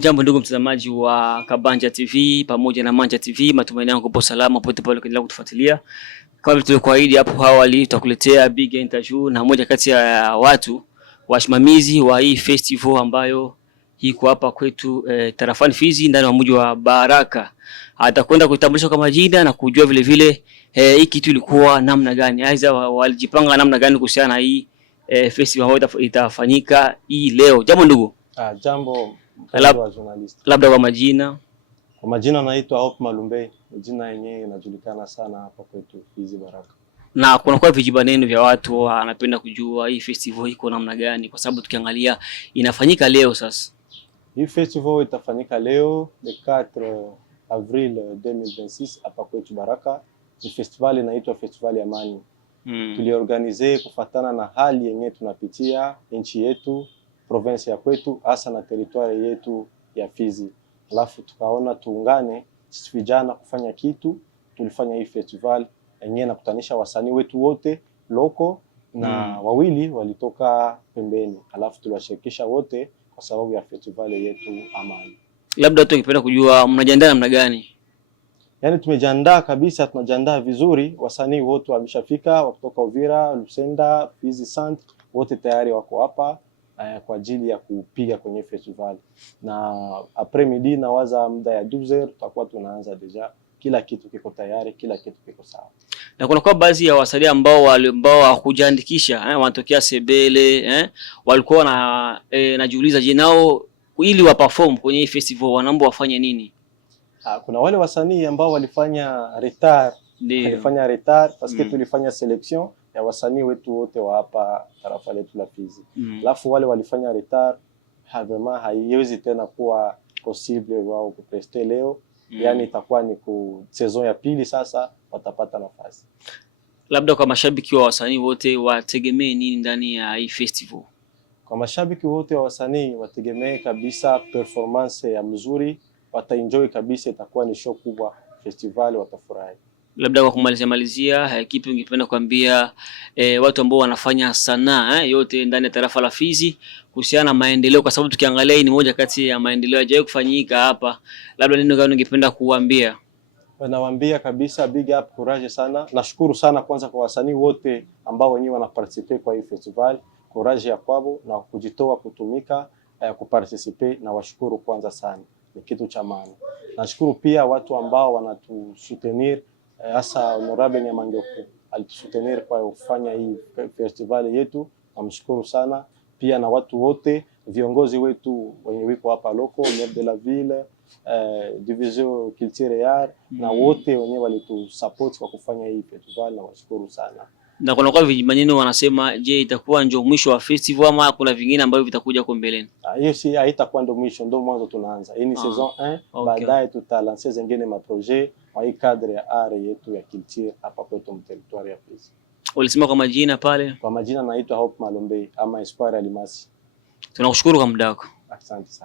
Jambo ndugu mtazamaji wa Kabanja TV pamoja na Manja TV, matumaini yangu upo salama popote pale ukiendelea kutufuatilia. Kama vile tulikuahidi hapo awali, tutakuletea big interview na moja kati ya watu wasimamizi wa hii festival ambayo iko hapa kwetu tarafani Fizi ndani ya mji wa Baraka. Atakwenda kutambulisha kwa majina na kujua vile vile hii kitu ilikuwa namna gani, aidha walijipanga namna gani kuhusiana na hii festival ambayo itafanyika hii leo. Jambo ndugu. Jambo labda kwa majina. Kwa majina naitwa Hope Malumbe, jina yenyewe inajulikana sana hapa kwetu Fizi Baraka. Na kuna kwa vijibaneno vya watu wanapenda kujua hii festival iko namna gani, kwa sababu tukiangalia inafanyika leo sasa. Hii festival itafanyika leo le 4 Avril 2026 hapa kwetu Baraka. Ni festival inaitwa Festival ya Amani. Tuliorganize kufatana na hali yenyewe tunapitia nchi yetu, province ya kwetu, hasa na territoire yetu ya Fizi. Alafu tukaona tuungane sisi vijana kufanya kitu. Tulifanya hii festival yenyewe na kutanisha wasanii wetu wote loko na wawili walitoka pembeni. Alafu tuliwashirikisha wote kwa sababu ya festival yetu Amani. Labda tu ukipenda kujua mnajiandaa namna gani? Yaani tumejiandaa kabisa, tunajiandaa vizuri. Wasanii wote wameshafika kutoka Uvira, Lusenda, Fizi Centre, wote tayari wako hapa kwa ajili ya kupiga kwenye festival. Na après midi na waza muda ya 12h tutakuwa tunaanza deja. Kila kitu kiko tayari, kila kitu kiko sawa. Na kuna kwa baadhi ya wasanii ambao hawakujiandikisha, wanatokea Sebele, walikuwa najiuliza je, nao ili wa perform kwenye hii festival wanaomba wafanye nini? Kuna wale wasanii ambao walifanya retard, parce que tulifanya selection ya wasanii wetu wote wa hapa tarafa letu la Fizi. Alafu wale walifanya retard, vraiment haiwezi tena kuwa possible wao kupreste leo. Yani itakuwa ni saison ya pili sasa watapata nafasi. Labda kwa mashabiki wa wasanii wote wategemee nini ndani ya hii festival? Kwa mashabiki wote wa wasanii wategemee kabisa performance ya mzuri, wataenjoy kabisa, itakuwa ni show kubwa, festival watafurahi. Labda kwa kumalizia, kipi ungependa kuambia watu ambao wanafanya sanaa yote ndani ya tarafa la Fizi kuhusiana na maendeleo, kwa sababu tukiangalia hii ni moja kati ya maendeleo yajayo kufanyika hapa, labda nini gani ungependa kuambia? Nawaambia kabisa big up, courage sana. Nashukuru sana kwanza kwa wasanii wote ambao wenyewe wanaparticipate kwa hii festival, courage ya kwao na kujitoa kutumika kuparticipate, na washukuru kwanza sana, ni kitu cha maana. Nashukuru pia watu ambao wanatusutenir, hasa Honorable Nyamangoku alitusutenir kwa kufanya hii festival yetu, namshukuru sana. Pia na watu wote viongozi wetu wenye wiko hapa loko, maire de la ville, division culture et art, na wote wenye walitusupport kwa kufanya hii festival, na washukuru sana. Na kuna kwa vijimanyeni wanasema je, itakuwa ndio mwisho wa festival ama kuna vingine ambavyo vitakuja kwa mbeleni? Hiyo si haitakuwa ndio mwisho, ndio mwanzo tunaanza. Hii ni saison 1, baadaye tutalancer zingine ma projet kwa hii cadre ya art yetu ya culture hapa kwetu mteritoire ya Fizi. Ulisema kwa majina pale? Kwa majina naitwa Hope Malumbe ama Espoir Alimasi. Tunakushukuru kwa muda wako. Asante sana.